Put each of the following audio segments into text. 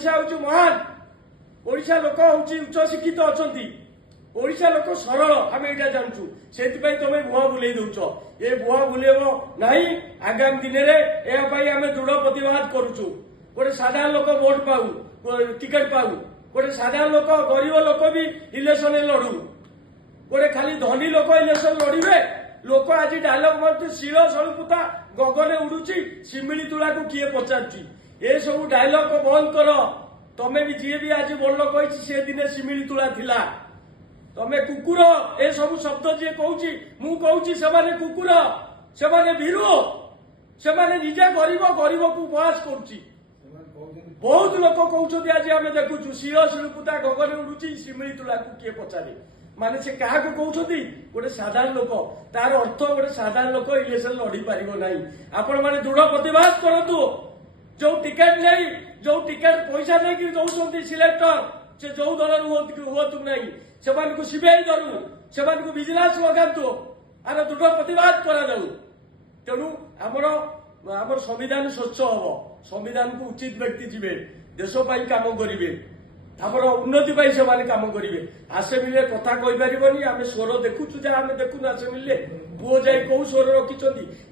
ओडिशा हूँ महान ओडिशा लोक हूँ उच्च शिक्षित अच्छा ओडिशा लोक सरल आम यहाँ जानूँ से तुम बुआ बुले दौच ये बुआ बुलेब ना आगामी दिन में आम दृढ़ प्रतिवाद करुचु गोटे साधारण लोक भोट पाऊ टिकेट पाऊ गोटे साधारण लोक गरीब लोक भी इलेक्शन लड़ू गोटे खाली धनी लोक इलेक्शन लड़े लोक आज डायलग मार्च शिल सलुपुता गगने उड़ुची शिमिली तुला को किए पचार ए सब डायलग बंद कर तमें भी जी भी आज बोल कही से दिन शिमिली तुला थिला तमें कुकुर ए सब शब्द जी कहूँ से कुकुर से भीरु से निजे गरीब गरीब को उपहास करुच्ची बहुत लोक कहते आज आम देखुचु शिल शिलपुता गगने उड़ुची शिमिली तुला को किए पचारे माने से क्या कहते गोटे साधारण लोक तार अर्थ गोटे साधारण लोक इलेक्शन लड़ी पार ना आपण मैंने दृढ़ प्रतिवाद करूँ जो टिकेट नहीं जो टिकेट पैसा नहीं दौरान सिलेक्टर से जो दल हूँ ना से सीबीआई धरू से विजिलेंस लगातु आर दृढ़ प्रतिवाद कराऊ तेणु आमर संविधान स्वच्छ हम संविधान को उचित व्यक्ति जीवे देशपाई कम करेंगे आमर उन्नति से कम करेंगे आसेम्बली कथा कहीपर आम स्वर देखुचु जहाँ आम देखुन आसेम्बली पुओ जा कौ स्वर रखिंट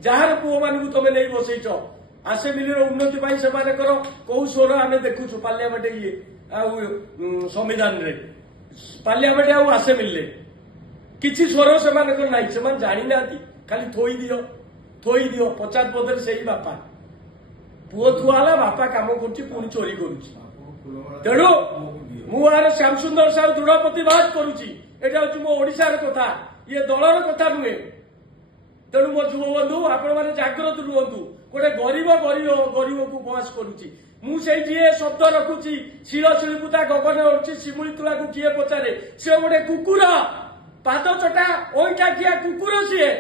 जार पुओ मान तुम नहीं बसईच आसेम्बली उन्नति से कौ स्वर आम देखुचु पार्लियामेंट ये संविधान पार्लियामेंट आसेम्बली किसी स्वर से जानी ना खाली थोई दियो पचास पदर से बापा पुओ थुआला बापा कम कर चोरी करेणु मुझे श्याम सुंदर साहू दृढ़ प्रतिवाद करुच्ची हूँ मो ओडिशार कथा ये दलर कथा नुहे तेणु मो युव बंधु आपण मैंने जाग्रत रुहतु गोटे गरीब गरीब गरीब को उपहास करुच्ची मुझे शब्द रखुची शिल शिलपुता गगन उड़ुची शिमुली तुला को किए पचारे सी गोटे कुकुर पाद चटा ओईटा किया कुकुर सीए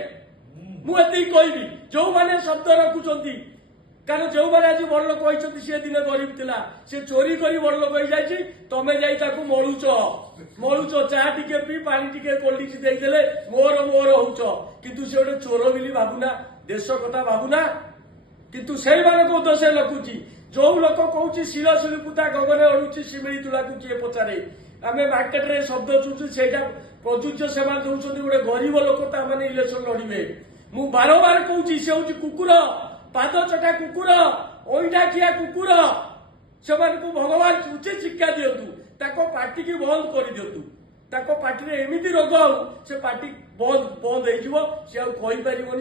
मुझे कहबी जो मैंने शब्द रखुंट कारण जो मैंने आज बड़ लोक कहते सी दिन गरीब थिला सी चोरी कर बड़ लोक हो तमें जाई मलुच चा टिके पी पानी टिके कोल्ड ड्रिंक्स देदेले मोर मोर होच किंतु से गोटे चोर बोली भावुना देश कथा भावुना किंतु से दोष लखुची जो लोक कहूँ शिल शिलपुता गगने अड़ुची शिमिली तुला को किए पचारे आम मार्केट रे शब्द चुचु से प्रजुज्य से दौरान गोटे गरीब लोक इलेक्शन लड़े मु बार बार कहूँ से हूँ कुकुर पाद चटा कुकुर ओईटा खिया कुकुर से भगवान उचित शिक्षा दिंतु पार्टी की बंद कर दिंतु पार्टी एमती रोग हो से पार्टी बंद हो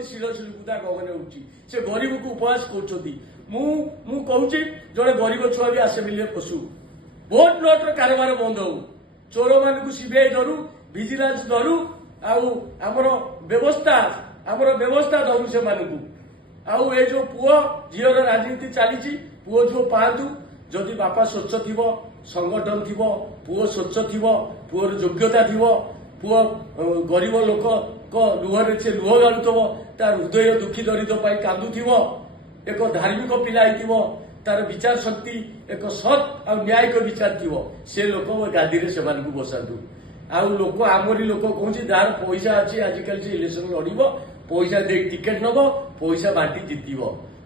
शिल शिलपुता गगने उठी से गरीब को उपहास कर जड़े गरीब छुआ भी आसेम्बली पशु भोट नोट कारबार बंद हो चोर मान सीबीआई धरू विजिलेंस धरू आमर व्यवस्था धरू से आउ ये जो पुओ झीर राजनीति चली पुओ झील पातु जदि बापा स्वच्छ थी संगठन थी पुओ स्वच्छ थी पुओर योग्यता थी पुओ गरीब लोक लुहरे से लुह गाड़ुव तार हृदय दुखी दरिद्र कांदुव एक धार्मिक पिला तार विचार शक्ति एक सत् आ न्यायिक विचार थी से लोक गादी में से बसातु आउ लोक आमरी लोक कहूँ जार पैसा अच्छी आजिकल से इलेक्शन लड़ब पैसा दे टिकेट नब पैसा बांटी जितब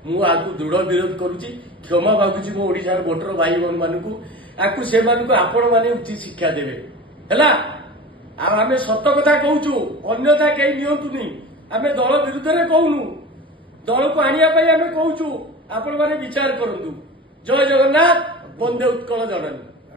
मु आपको दृढ़ विरोध करुच्ची क्षमा मागुची मो ओडिशार भोटर भाई बहन मानू से आपण मैंने उचित शिक्षा देवे है आम सत कथा कहूँ अन्यथा कहीं नियंतुनी आम दल विरुद्ध में कहूनु दल को आने आम कहूँ आपण मैंने विचार करूँ जय जगन्नाथ वंदे उत्कल जननी।